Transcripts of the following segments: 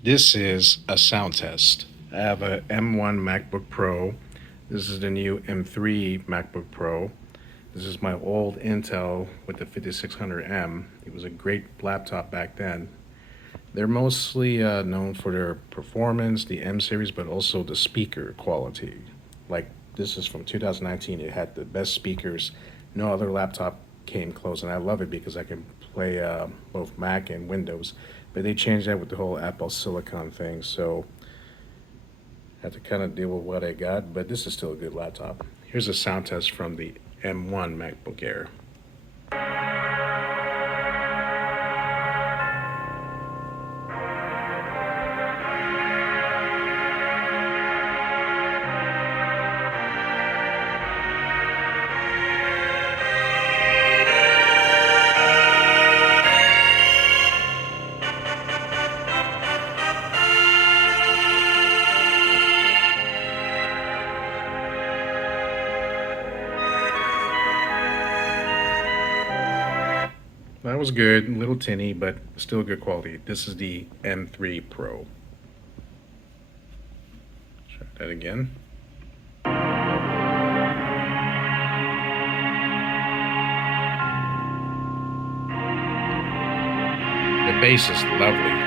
This is a sound test. I have a M1 MacBook Pro. This is the new M3 MacBook Pro. This is my old Intel with the 5600M. It was a great laptop back then. They're mostly known for their performance, the M series, but also the speaker quality. Like this is from 2019. It had the best speakers. No other laptop came close, and I love it because I can play both Mac and Windows. But they changed that with the whole Apple Silicon thing, so I had to kind of deal with what I got. But this is still a good laptop. Here's a sound test from the M1 MacBook Air. That was good, a little tinny, but still good quality. This is the M3 Pro. Try that again. The bass is lovely.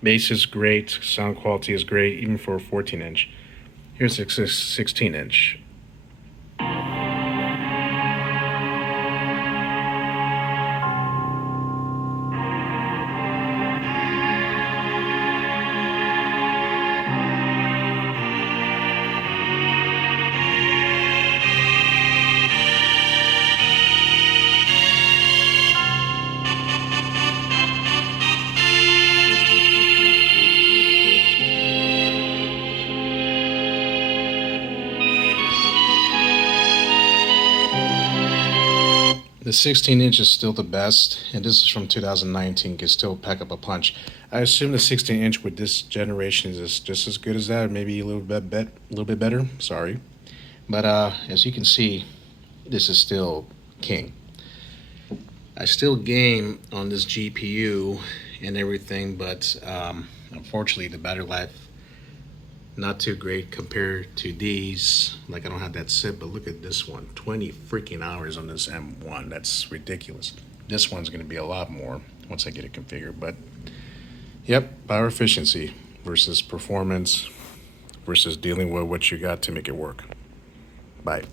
Bass is great, sound quality is great, even for a 14-inch. Here's a 16-inch. The 16-inch is still the best, and this is from 2019, can still pack up a punch. I assume the 16-inch with this generation is just as good as that, or maybe a little bit better. Sorry, but as you can see, this is still king. I still game on this GPU and everything, but unfortunately, the battery life not too great compared to these. Like I don't have that SIP, but look at this one, 20 freaking hours on this M1. That's ridiculous. This one's going to be a lot more once I get it configured. But yep, power efficiency versus performance versus dealing with what you got to make it work. Bye.